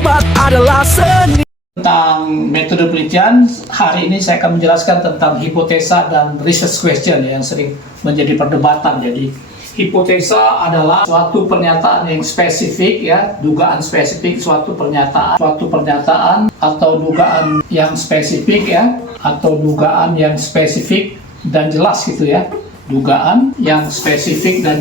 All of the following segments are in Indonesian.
obat adalah seni. Tentang metode penelitian, hari ini saya akan menjelaskan tentang hipotesa dan research question yang sering menjadi perdebatan. Jadi hipotesa adalah suatu pernyataan yang spesifik, ya, dugaan spesifik, suatu pernyataan atau dugaan yang spesifik, ya, atau dugaan yang spesifik dan jelas gitu ya. Dugaan yang spesifik dan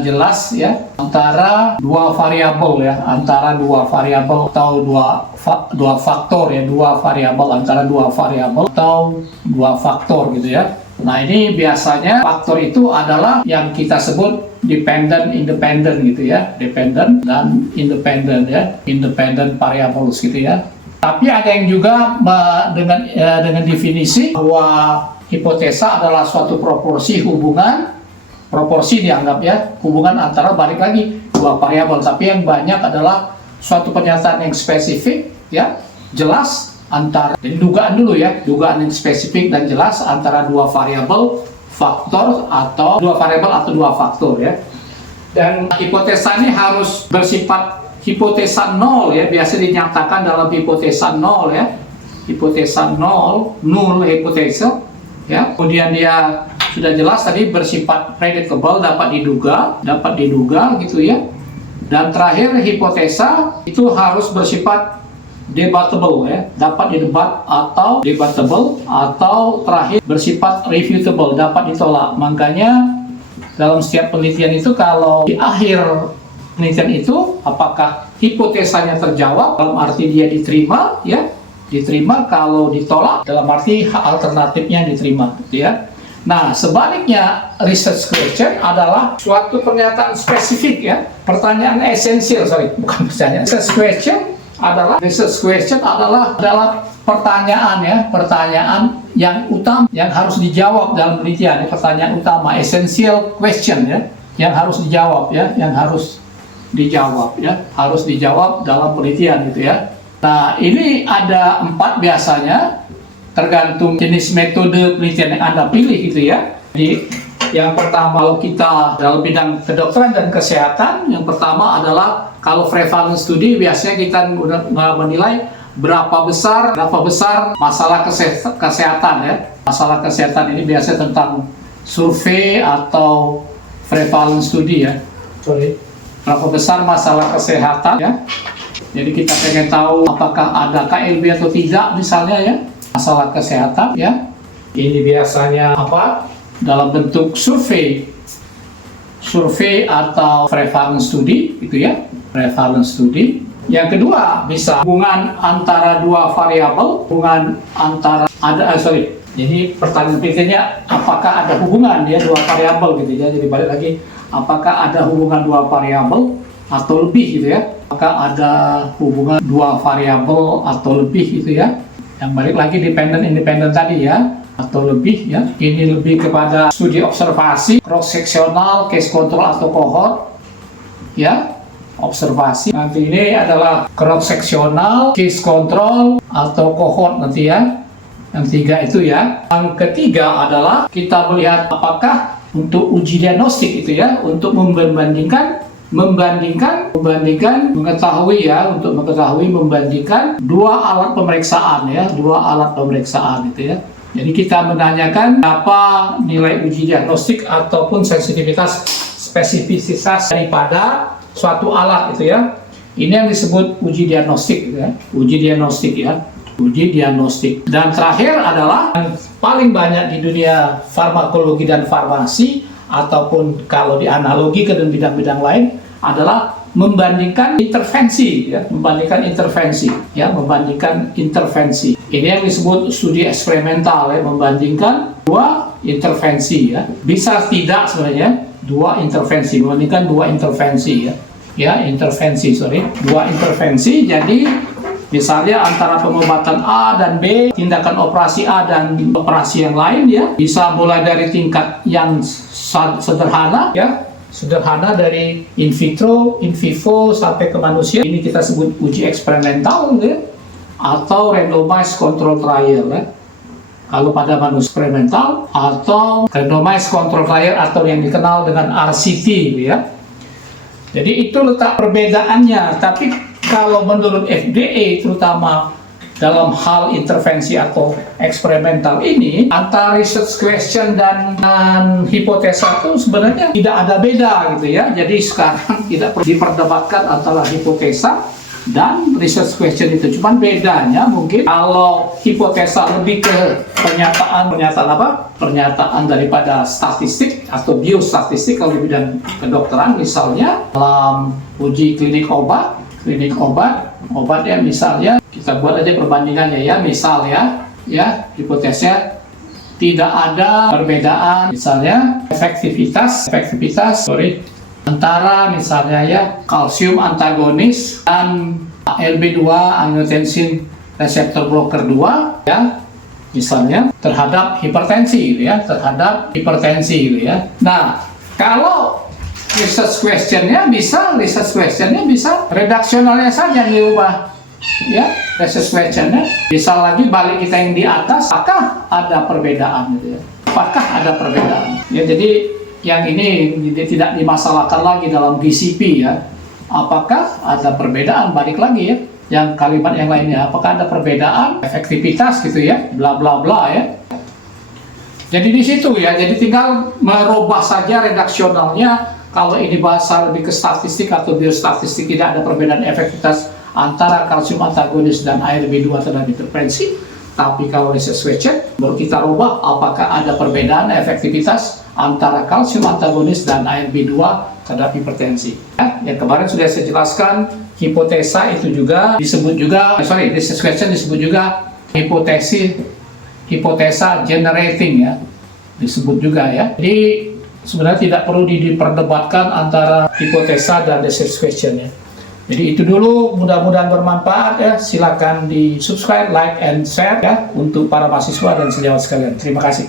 jelas, ya, antara dua variabel, ya, antara dua variabel atau dua faktor, ya, antara dua variabel atau dua faktor gitu ya. Nah, ini biasanya faktor itu adalah yang kita sebut dependent, independent gitu ya, dependent dan independent, ya, independent variables gitu ya. Tapi ada yang juga dengan definisi bahwa hipotesa adalah suatu proporsi dianggap, ya, hubungan antara, balik lagi, dua variabel. Tapi yang banyak adalah suatu pernyataan yang spesifik, ya, jelas antara, jadi dugaan dulu, ya, dugaan yang spesifik dan jelas antara dua variabel faktor atau dua faktor, ya. Dan hipotesa ini harus bersifat hipotesa nol, ya, biasa dinyatakan dalam hipotesa nol, ya, hipotesa null hipotesa, ya. Kemudian dia sudah jelas tadi bersifat predictable, dapat diduga gitu ya. Dan terakhir hipotesa itu harus bersifat debatable, ya, dapat didebat atau debatable, atau terakhir bersifat refutable, dapat ditolak. Makanya dalam setiap penelitian itu, kalau di akhir penelitian itu apakah hipotesanya terjawab, dalam arti dia diterima, ya, diterima, kalau ditolak dalam arti alternatifnya diterima gitu ya. Nah, sebaliknya research question adalah suatu pernyataan spesifik, ya, pertanyaan esensial, bukan pertanyaan. Research question adalah pertanyaan, ya, pertanyaan yang utama yang harus dijawab dalam penelitian, ya, pertanyaan utama, essential question, ya, yang harus dijawab, ya, harus dijawab dalam penelitian gitu ya. Nah, ini ada 4 biasanya, tergantung jenis metode penelitian yang Anda pilih gitu ya. Jadi yang pertama, kalau kita dalam bidang kedokteran dan kesehatan, yang pertama adalah kalau prevalence study, biasanya kita menilai berapa besar masalah kesehatan, ya. Masalah kesehatan ini biasanya tentang survei atau prevalence study, ya. Berapa besar masalah kesehatan, ya. Jadi kita pengen tahu apakah ada KLB atau tidak misalnya, ya, masalah kesehatan, ya. Ini biasanya apa? Dalam bentuk survei atau prevalence study gitu ya, prevalence study. Yang kedua bisa hubungan antara dua variabel, jadi pertanyaan berikutnya, apakah ada hubungan dia dua variabel gitu ya. Jadi balik lagi, apakah ada hubungan dua variabel atau lebih gitu ya. Apakah ada hubungan dua variabel atau lebih gitu ya. Yang balik lagi dependent independent tadi, ya, atau lebih, ya. Ini lebih kepada studi observasi, cross sectional, case control atau cohort, ya, observasi. Nanti ini adalah cross sectional, case control atau cohort nanti, ya. Yang tiga itu, ya. Yang ketiga adalah kita melihat apakah untuk uji diagnostik itu, ya, untuk membandingkan dua alat pemeriksaan, ya, gitu ya. Jadi kita menanyakan apa nilai uji diagnostik ataupun sensitivitas spesifisitas daripada suatu alat itu, ya. Ini yang disebut uji diagnostik, ya. Uji diagnostik. Dan terakhir adalah yang paling banyak di dunia farmakologi dan farmasi, ataupun kalau dianalogi ke bidang-bidang lain, adalah membandingkan intervensi, ya, membandingkan intervensi. Ini yang disebut studi eksperimental, ya, membandingkan dua intervensi, ya. Bisa tidak sebenarnya membandingkan dua intervensi, ya, dua intervensi. Jadi misalnya antara pengobatan A dan B, tindakan operasi A dan operasi yang lain, ya, bisa mulai dari tingkat yang sederhana, ya, dari in vitro, in vivo sampai ke manusia. Ini kita sebut uji eksperimental, ya, atau randomized control trial, ya. Kalau pada manusia eksperimental, atau randomized control trial atau yang dikenal dengan RCT, ya. Jadi itu letak perbedaannya. Tapi kalau menurut FDA, terutama dalam hal intervensi atau eksperimental ini, antara research question dan hipotesa itu sebenarnya tidak ada beda gitu ya. Jadi sekarang tidak perlu diperdebatkan antara hipotesa dan research question itu. Cuman bedanya mungkin kalau hipotesa lebih ke pernyataan daripada statistik atau biostatistik kalau di bidang kedokteran, misalnya dalam uji klinik obat ya, misalnya kita buat aja perbandingannya ya, misal ya hipotesnya tidak ada perbedaan misalnya efektivitas antara misalnya ya kalsium antagonis dan ALB2 angiotensin reseptor blocker 2 ya, misalnya terhadap hipertensi gitu ya, Nah, kalau research questionnya bisa redaksionalnya saja diubah ya, research questionnya bisa lagi balik kita yang di atas, apakah ada perbedaan gitu ya, ya. Jadi yang ini tidak dimasalahkan lagi dalam BCP ya, apakah ada perbedaan, balik lagi ya yang kalimat yang lainnya, apakah ada perbedaan efektivitas gitu ya, bla bla bla ya. Jadi di situ ya, jadi tinggal merubah saja redaksionalnya. Kalau ini bahasa lebih ke statistik atau biostatistik, tidak ada perbedaan efektivitas antara kalsium antagonis dan ARB2 terhadap intervensi. Tapi kalau research question, baru kita rubah apakah ada perbedaan efektivitas antara kalsium antagonis dan ARB2 terhadap hipertensi. Ya, yang kemarin sudah saya jelaskan, hipotesa itu juga disebut juga, research question disebut juga hipotesa generating ya, disebut juga ya. Jadi sebenarnya tidak perlu diperdebatkan antara hipotesa dan research question ya. Jadi itu dulu, mudah-mudahan bermanfaat ya. Silakan di subscribe, like, and share ya untuk para mahasiswa dan sejawat sekalian. Terima kasih.